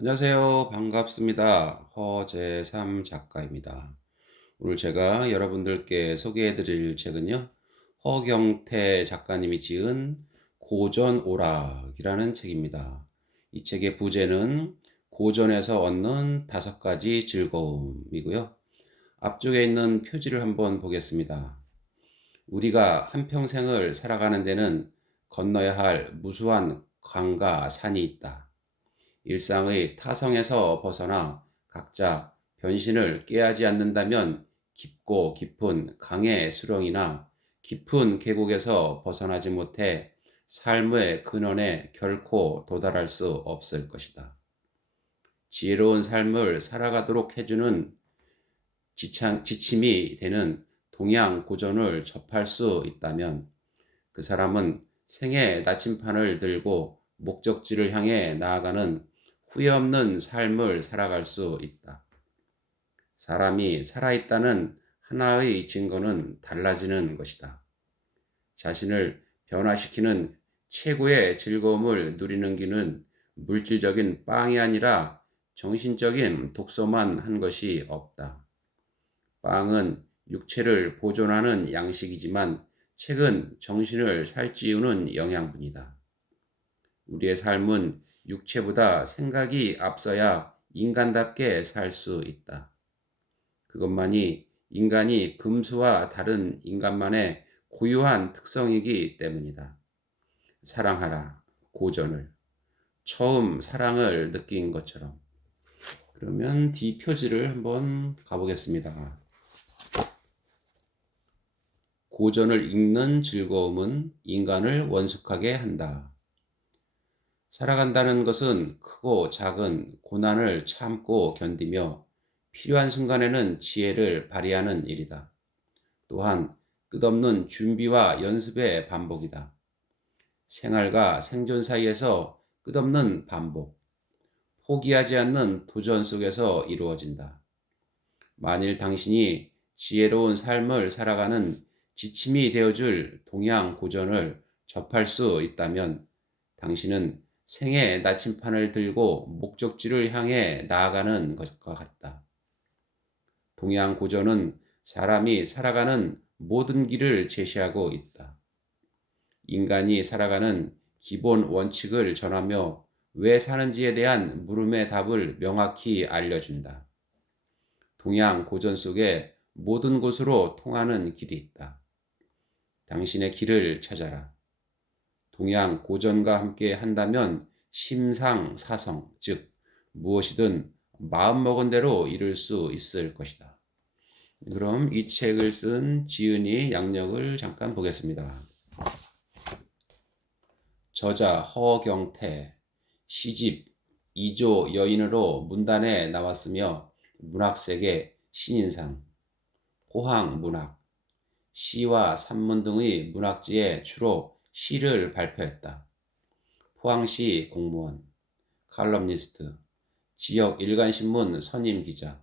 안녕하세요. 반갑습니다. 허재삼 작가입니다. 오늘 제가 여러분들께 소개해 드릴 책은요. 허경태 작가님이 지은 고전오락이라는 책입니다. 이 책의 부제는 고전에서 얻는 5가지 즐거움이고요. 앞쪽에 있는 표지를 한번 보겠습니다. 우리가 한평생을 살아가는 데는 건너야 할 무수한 강과 산이 있다. 일상의 타성에서 벗어나 각자 변신을 깨하지 않는다면 깊고 깊은 강의 수렁이나 깊은 계곡에서 벗어나지 못해 삶의 근원에 결코 도달할 수 없을 것이다. 지혜로운 삶을 살아가도록 해주는 지침이 되는 동양 고전을 접할 수 있다면 그 사람은 생의 나침판을 들고 목적지를 향해 나아가는 후회 없는 삶을 살아갈 수 있다. 사람이 살아있다는 하나의 증거는 달라지는 것이다. 자신을 변화시키는 최고의 즐거움을 누리는 길은 물질적인 빵이 아니라 정신적인 독서만 한 것이 없다. 빵은 육체를 보존하는 양식이지만 책은 정신을 살찌우는 영양분이다. 우리의 삶은 육체보다 생각이 앞서야 인간답게 살 수 있다. 그것만이 인간이 금수와 다른 인간만의 고유한 특성이기 때문이다. 사랑하라, 고전을. 처음 사랑을 느낀 것처럼. 그러면 D 표지를 한번 가보겠습니다. 고전을 읽는 즐거움은 인간을 원숙하게 한다. 살아간다는 것은 크고 작은 고난을 참고 견디며 필요한 순간에는 지혜를 발휘하는 일이다. 또한 끝없는 준비와 연습의 반복이다. 생활과 생존 사이에서 끝없는 반복, 포기하지 않는 도전 속에서 이루어진다. 만일 당신이 지혜로운 삶을 살아가는 지침이 되어줄 동양 고전을 접할 수 있다면 당신은 생의 나침판을 들고 목적지를 향해 나아가는 것과 같다. 동양 고전은 사람이 살아가는 모든 길을 제시하고 있다. 인간이 살아가는 기본 원칙을 전하며 왜 사는지에 대한 물음의 답을 명확히 알려준다. 동양 고전 속에 모든 곳으로 통하는 길이 있다. 당신의 길을 찾아라. 동양 고전과 함께 한다면 심상사성, 즉 무엇이든 마음먹은 대로 이룰 수 있을 것이다. 그럼 이 책을 쓴 지은이 양력을 잠깐 보겠습니다. 저자 허경태, 시집 2조 여인으로 문단에 나왔으며 문학세계 신인상, 호황문학, 시와 산문 등의 문학지에 주로 시를 발표했다. 포항시 공무원, 칼럼니스트, 지역 일간신문 선임기자,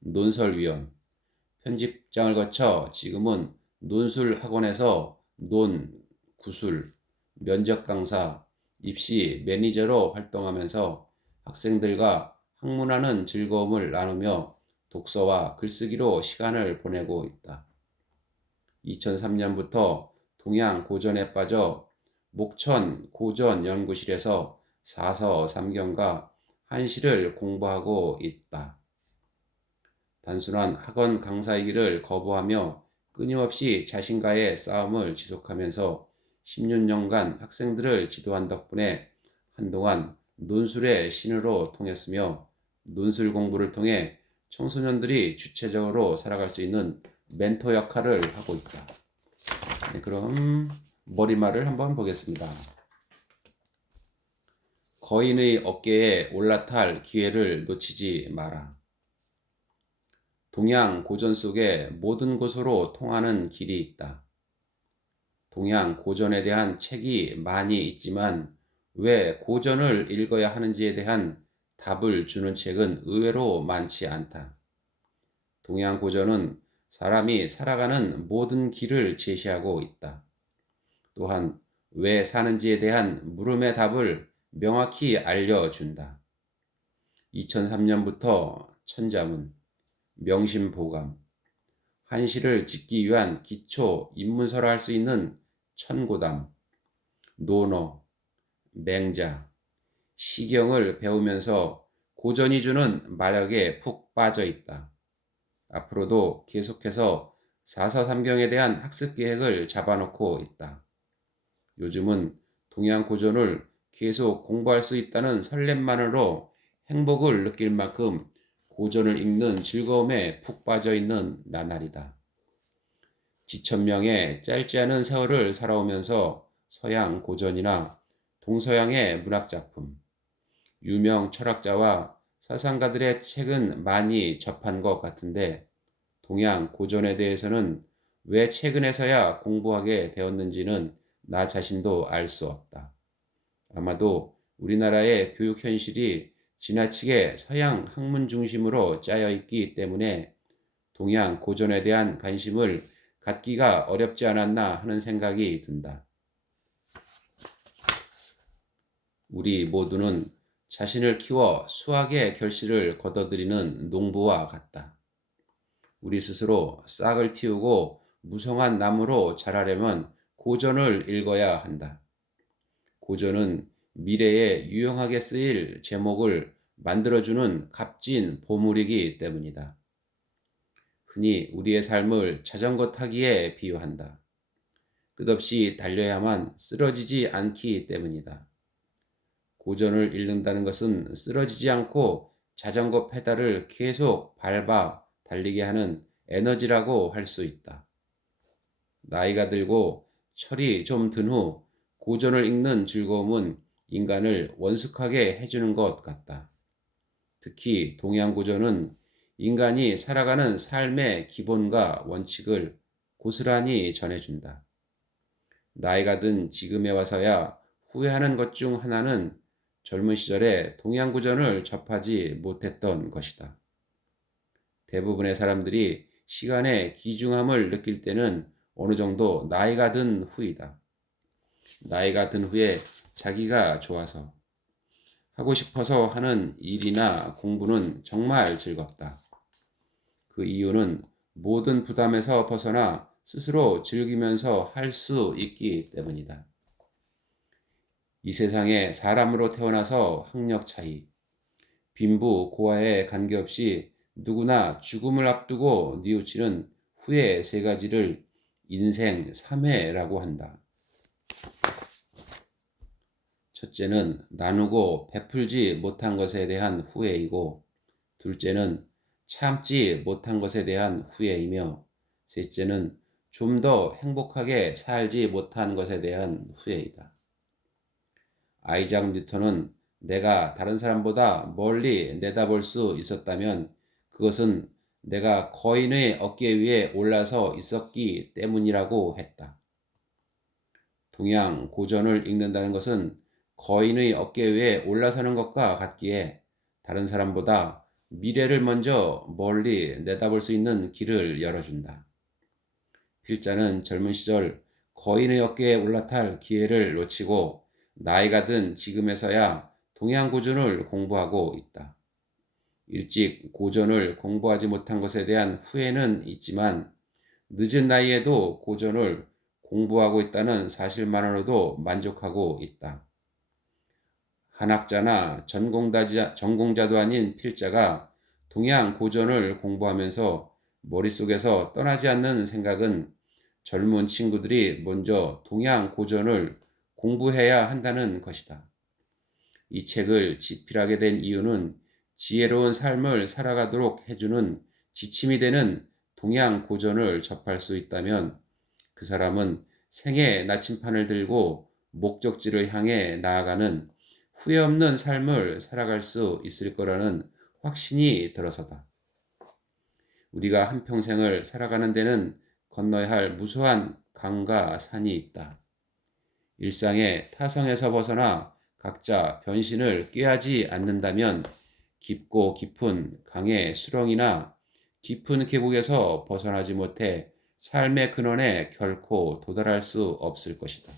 논설위원, 편집장을 거쳐 지금은 논술학원에서 구술, 면접 강사, 입시 매니저로 활동하면서 학생들과 학문하는 즐거움을 나누며 독서와 글쓰기로 시간을 보내고 있다. 2003년부터 동양 고전에 빠져 목천 고전연구실에서 사서 삼경과 한시를 공부하고 있다. 단순한 학원 강사이기를 거부하며 끊임없이 자신과의 싸움을 지속하면서 16년간 학생들을 지도한 덕분에 한동안 논술의 신으로 통했으며 논술 공부를 통해 청소년들이 주체적으로 살아갈 수 있는 멘토 역할을 하고 있다. 네, 그럼 머리말을 한번 보겠습니다. 거인의 어깨에 올라탈 기회를 놓치지 마라. 동양 고전 속에 모든 곳으로 통하는 길이 있다. 동양 고전에 대한 책이 많이 있지만 왜 고전을 읽어야 하는지에 대한 답을 주는 책은 의외로 많지 않다. 동양 고전은 사람이 살아가는 모든 길을 제시하고 있다. 또한 왜 사는지에 대한 물음의 답을 명확히 알려준다. 2003년부터 천자문, 명심보감, 한시를 짓기 위한 기초 입문서라 할 수 있는 천고담, 논어, 맹자, 시경을 배우면서 고전이 주는 마력에 푹 빠져 있다. 앞으로도 계속해서 사서삼경에 대한 학습 계획을 잡아놓고 있다. 요즘은 동양 고전을 계속 공부할 수 있다는 설렘만으로 행복을 느낄 만큼 고전을 읽는 즐거움에 푹 빠져 있는 나날이다. 지천명의 짧지 않은 세월을 살아오면서 서양 고전이나 동서양의 문학작품, 유명 철학자와 사상가들의 책은 많이 접한 것 같은데 동양 고전에 대해서는 왜 최근에서야 공부하게 되었는지는 나 자신도 알 수 없다. 아마도 우리나라의 교육 현실이 지나치게 서양 학문 중심으로 짜여 있기 때문에 동양 고전에 대한 관심을 갖기가 어렵지 않았나 하는 생각이 든다. 우리 모두는 자신을 키워 수학의 결실을 거둬들이는 농부와 같다. 우리 스스로 싹을 틔우고 무성한 나무로 자라려면 고전을 읽어야 한다. 고전은 미래에 유용하게 쓰일 제목을 만들어주는 값진 보물이기 때문이다. 흔히 우리의 삶을 자전거 타기에 비유한다. 끝없이 달려야만 쓰러지지 않기 때문이다. 고전을 읽는다는 것은 쓰러지지 않고 자전거 페달을 계속 밟아 달리게 하는 에너지라고 할 수 있다. 나이가 들고 철이 좀 든 후 고전을 읽는 즐거움은 인간을 원숙하게 해주는 것 같다. 특히 동양 고전은 인간이 살아가는 삶의 기본과 원칙을 고스란히 전해준다. 나이가 든 지금에 와서야 후회하는 것 중 하나는 젊은 시절에 동양 고전을 접하지 못했던 것이다. 대부분의 사람들이 시간의 귀중함을 느낄 때는 어느 정도 나이가 든 후이다. 나이가 든 후에 자기가 좋아서 하고 싶어서 하는 일이나 공부는 정말 즐겁다. 그 이유는 모든 부담에서 벗어나 스스로 즐기면서 할 수 있기 때문이다. 이 세상에 사람으로 태어나서 학력 차이, 빈부, 고아에 관계없이 누구나 죽음을 앞두고 뉘우치는 후회 세 가지를 인생 3회라고 한다. 첫째는 나누고 베풀지 못한 것에 대한 후회이고, 둘째는 참지 못한 것에 대한 후회이며, 셋째는 좀 더 행복하게 살지 못한 것에 대한 후회이다. 아이작 뉴턴은 내가 다른 사람보다 멀리 내다볼 수 있었다면 그것은 내가 거인의 어깨 위에 올라서 있었기 때문이라고 했다. 동양 고전을 읽는다는 것은 거인의 어깨 위에 올라서는 것과 같기에 다른 사람보다 미래를 먼저 멀리 내다볼 수 있는 길을 열어준다. 필자는 젊은 시절 거인의 어깨에 올라탈 기회를 놓치고 나이가 든 지금에서야 동양 고전을 공부하고 있다. 일찍 고전을 공부하지 못한 것에 대한 후회는 있지만 늦은 나이에도 고전을 공부하고 있다는 사실만으로도 만족하고 있다. 한학자나 전공자도 아닌 필자가 동양 고전을 공부하면서 머릿속에서 떠나지 않는 생각은 젊은 친구들이 먼저 동양 고전을 공부해야 한다는 것이다. 이 책을 집필하게 된 이유는 지혜로운 삶을 살아가도록 해주는 지침이 되는 동양 고전을 접할 수 있다면 그 사람은 생의 나침판을 들고 목적지를 향해 나아가는 후회 없는 삶을 살아갈 수 있을 거라는 확신이 들어서다. 우리가 한평생을 살아가는 데는 건너야 할 무수한 강과 산이 있다. 일상의 타성에서 벗어나 각자 변신을 꾀하지 않는다면 깊고 깊은 강의 수렁이나 깊은 계곡에서 벗어나지 못해 삶의 근원에 결코 도달할 수 없을 것이다.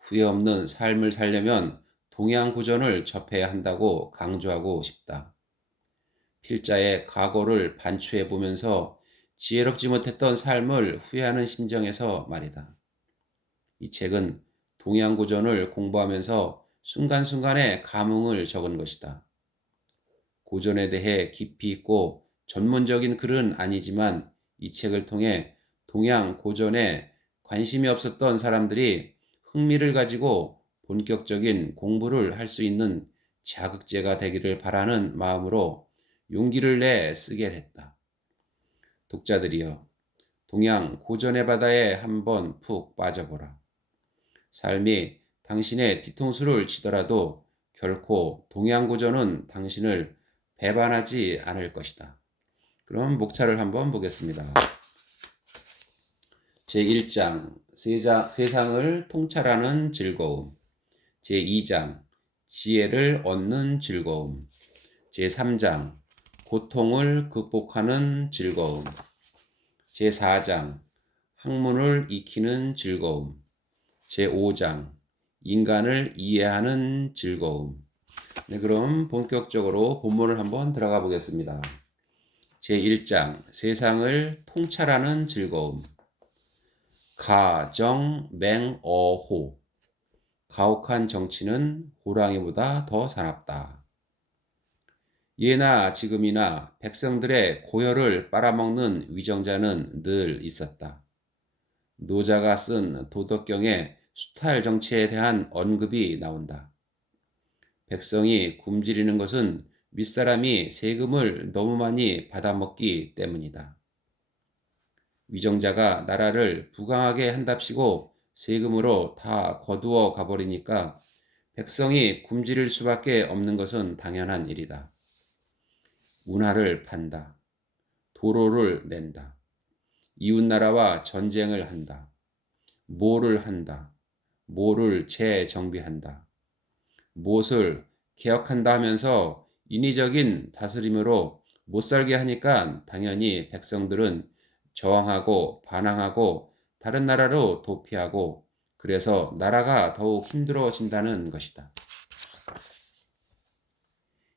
후회 없는 삶을 살려면 동양고전을 접해야 한다고 강조하고 싶다. 필자의 과거를 반추해 보면서 지혜롭지 못했던 삶을 후회하는 심정에서 말이다. 이 책은 동양고전을 공부하면서 순간순간의 감흥을 적은 것이다. 고전에 대해 깊이 있고 전문적인 글은 아니지만 이 책을 통해 동양 고전에 관심이 없었던 사람들이 흥미를 가지고 본격적인 공부를 할 수 있는 자극제가 되기를 바라는 마음으로 용기를 내 쓰게 됐다. 독자들이여, 동양 고전의 바다에 한번 푹 빠져보라. 삶이 당신의 뒤통수를 치더라도 결코 동양 고전은 당신을 배반하지 않을 것이다. 그럼 목차를 한번 보겠습니다. 제1장 세상을 통찰하는 즐거움. 제2장 지혜를 얻는 즐거움. 제3장 고통을 극복하는 즐거움. 제4장 학문을 익히는 즐거움. 제5장 인간을 이해하는 즐거움. 네, 그럼 본격적으로 본문을 한번 들어가 보겠습니다. 제1장 세상을 통찰하는 즐거움. 가정맹어호. 가혹한 정치는 호랑이보다 더 사납다. 예나 지금이나 백성들의 고열을 빨아먹는 위정자는 늘 있었다. 노자가 쓴 도덕경에 수탈 정치에 대한 언급이 나온다. 백성이 굶주리는 것은 윗사람이 세금을 너무 많이 받아먹기 때문이다. 위정자가 나라를 부강하게 한답시고 세금으로 다 거두어 가버리니까 백성이 굶주릴 수밖에 없는 것은 당연한 일이다. 운하를 판다. 도로를 낸다. 이웃나라와 전쟁을 한다. 뭐를 한다. 뭐를 재정비한다. 무엇을 개혁한다 하면서 인위적인 다스림으로 못살게 하니까 당연히 백성들은 저항하고 반항하고 다른 나라로 도피하고 그래서 나라가 더욱 힘들어진다는 것이다.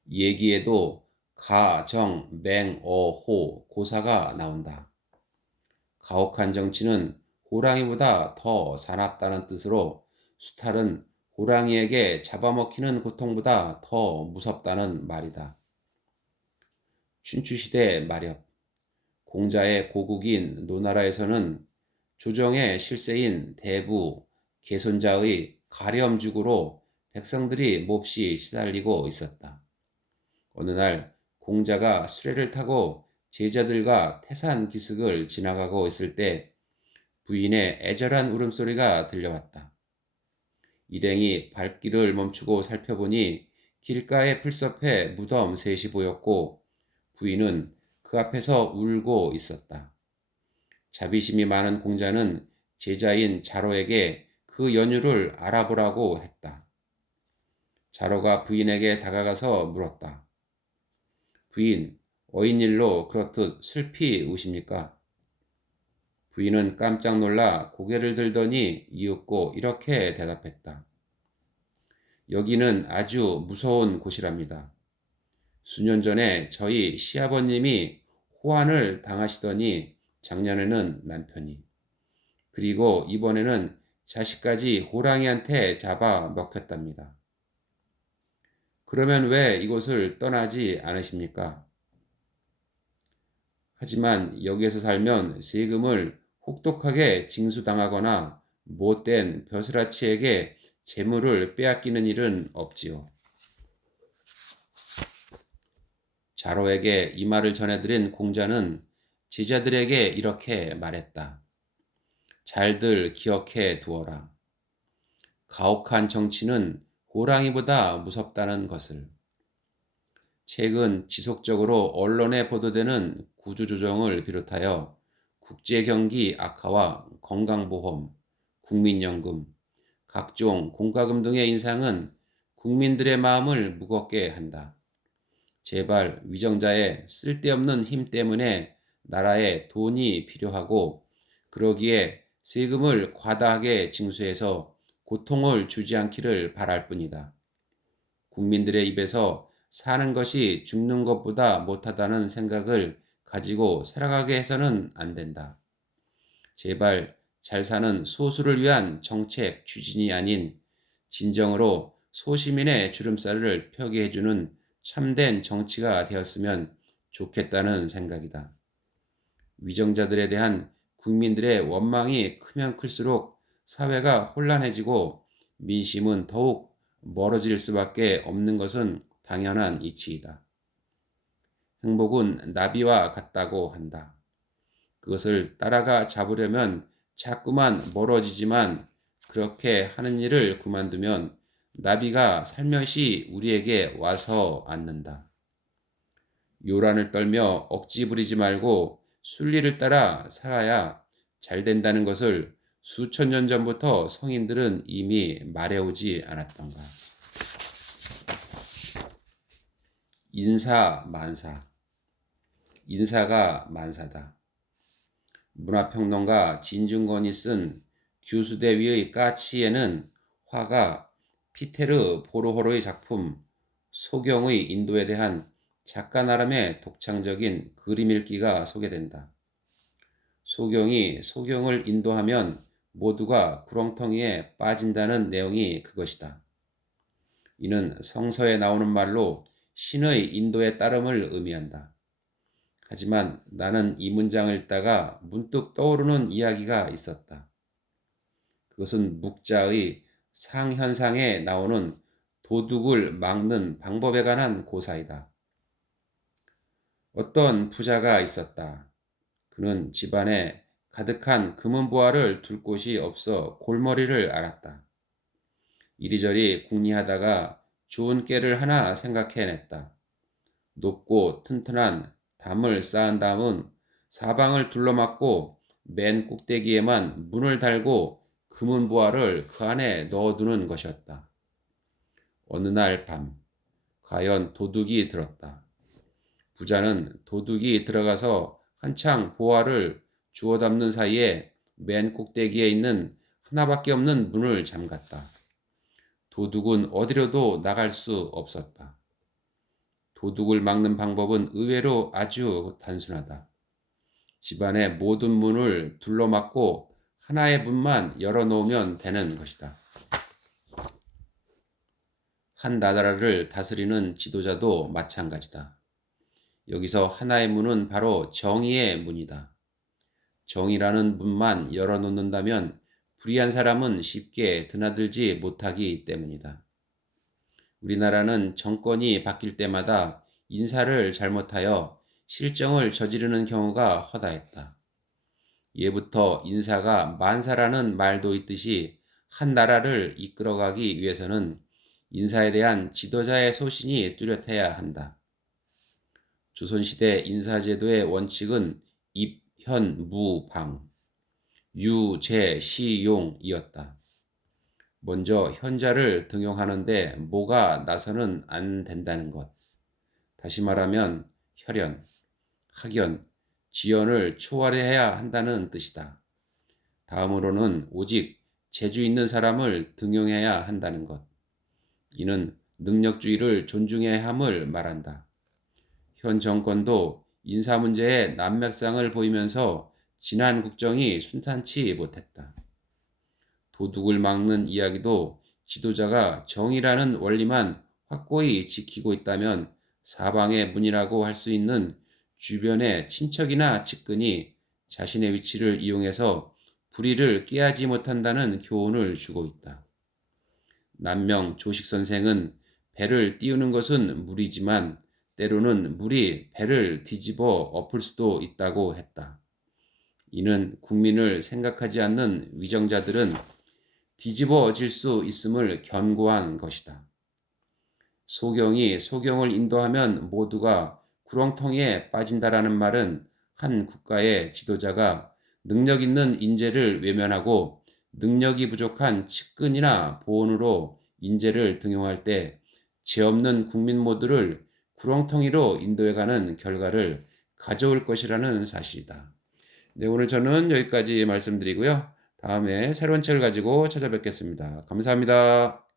이 얘기에도 가, 정, 맹, 어, 호, 고사가 나온다. 가혹한 정치는 호랑이보다 더 사납다는 뜻으로 수탈은 호랑이에게 잡아먹히는 고통보다 더 무섭다는 말이다. 춘추시대 말엽, 공자의 고국인 노나라에서는 조정의 실세인 대부, 개손자의 가렴죽으로 백성들이 몹시 시달리고 있었다. 어느 날 공자가 수레를 타고 제자들과 태산 기슭을 지나가고 있을 때 부인의 애절한 울음소리가 들려왔다. 일행이 발길을 멈추고 살펴보니 길가의 풀숲에 무덤 셋이 보였고 부인은 그 앞에서 울고 있었다. 자비심이 많은 공자는 제자인 자로에게 그 연유를 알아보라고 했다. 자로가 부인에게 다가가서 물었다. 부인, 어인일로 그렇듯 슬피 우십니까? 부인은 깜짝 놀라 고개를 들더니 이윽고 이렇게 대답했다. 여기는 아주 무서운 곳이랍니다. 수년 전에 저희 시아버님이 호환을 당하시더니 작년에는 남편이 그리고 이번에는 자식까지 호랑이한테 잡아 먹혔답니다. 그러면 왜 이곳을 떠나지 않으십니까? 하지만 여기에서 살면 세금을 혹독하게 징수당하거나 못된 벼슬아치에게 재물을 빼앗기는 일은 없지요. 자로에게 이 말을 전해드린 공자는 제자들에게 이렇게 말했다. 잘들 기억해 두어라. 가혹한 정치는 호랑이보다 무섭다는 것을. 최근 지속적으로 언론에 보도되는 구조조정을 비롯하여 국제경기 악화와 건강보험, 국민연금, 각종 공과금 등의 인상은 국민들의 마음을 무겁게 한다. 제발 위정자의 쓸데없는 힘 때문에 나라에 돈이 필요하고 그러기에 세금을 과다하게 징수해서 고통을 주지 않기를 바랄 뿐이다. 국민들의 입에서 사는 것이 죽는 것보다 못하다는 생각을 가지고 살아가게 해서는 안 된다. 제발 잘 사는 소수를 위한 정책 추진이 아닌 진정으로 소시민의 주름살을 펴게 해주는 참된 정치가 되었으면 좋겠다는 생각이다. 위정자들에 대한 국민들의 원망이 크면 클수록 사회가 혼란해지고 민심은 더욱 멀어질 수밖에 없는 것은 당연한 이치이다. 행복은 나비와 같다고 한다. 그것을 따라가 잡으려면 자꾸만 멀어지지만 그렇게 하는 일을 그만두면 나비가 살며시 우리에게 와서 앉는다. 요란을 떨며 억지 부리지 말고 순리를 따라 살아야 잘 된다는 것을 수천 년 전부터 성인들은 이미 말해오지 않았던가. 인사 만사. 인사가 만사다. 문화평론가 진중권이 쓴 교수대 위의 까치에는 화가 피테르 포르호르의 작품 소경의 인도에 대한 작가 나름의 독창적인 그림 읽기가 소개된다. 소경이 소경을 인도하면 모두가 구렁텅이에 빠진다는 내용이 그것이다. 이는 성서에 나오는 말로 신의 인도에 따름을 의미한다. 하지만 나는 이 문장을 읽다가 문득 떠오르는 이야기가 있었다. 그것은 묵자의 상현상에 나오는 도둑을 막는 방법에 관한 고사이다. 어떤 부자가 있었다. 그는 집안에 가득한 금은보화를 둘 곳이 없어 골머리를 앓았다. 이리저리 궁리하다가 좋은 꾀를 하나 생각해냈다. 높고 튼튼한 담을 쌓은 다음은 사방을 둘러막고 맨 꼭대기에만 문을 달고 금은보화를 그 안에 넣어두는 것이었다. 어느 날 밤, 과연 도둑이 들었다. 부자는 도둑이 들어가서 한창 보화를 주워 담는 사이에 맨 꼭대기에 있는 하나밖에 없는 문을 잠갔다. 도둑은 어디로도 나갈 수 없었다. 도둑을 막는 방법은 의외로 아주 단순하다. 집안의 모든 문을 둘러막고 하나의 문만 열어놓으면 되는 것이다. 한 나라를 다스리는 지도자도 마찬가지다. 여기서 하나의 문은 바로 정의의 문이다. 정의라는 문만 열어놓는다면 불의한 사람은 쉽게 드나들지 못하기 때문이다. 우리나라는 정권이 바뀔 때마다 인사를 잘못하여 실정을 저지르는 경우가 허다했다. 예부터 인사가 만사라는 말도 있듯이 한 나라를 이끌어가기 위해서는 인사에 대한 지도자의 소신이 뚜렷해야 한다. 조선시대 인사제도의 원칙은 입현무방, 유재시용이었다. 먼저 현자를 등용하는데 뭐가 나서는 안 된다는 것. 다시 말하면 혈연, 학연, 지연을 초월해야 한다는 뜻이다. 다음으로는 오직 재주 있는 사람을 등용해야 한다는 것. 이는 능력주의를 존중해야 함을 말한다. 현 정권도 인사 문제에 난맥상을 보이면서 지난 국정이 순탄치 못했다. 도둑을 막는 이야기도 지도자가 정의라는 원리만 확고히 지키고 있다면 사방의 문이라고 할 수 있는 주변의 친척이나 측근이 자신의 위치를 이용해서 불의를 꾀하지 못한다는 교훈을 주고 있다. 남명 조식 선생은 배를 띄우는 것은 물이지만 때로는 물이 배를 뒤집어 엎을 수도 있다고 했다. 이는 국민을 생각하지 않는 위정자들은 뒤집어질 수 있음을 견고한 것이다. 소경이 소경을 인도하면 모두가 구렁텅이에 빠진다라는 말은 한 국가의 지도자가 능력 있는 인재를 외면하고 능력이 부족한 측근이나 보원으로 인재를 등용할 때 죄 없는 국민 모두를 구렁텅이로 인도해가는 결과를 가져올 것이라는 사실이다. 네, 오늘 저는 여기까지 말씀드리고요. 다음에 새로운 책을 가지고 찾아뵙겠습니다. 감사합니다.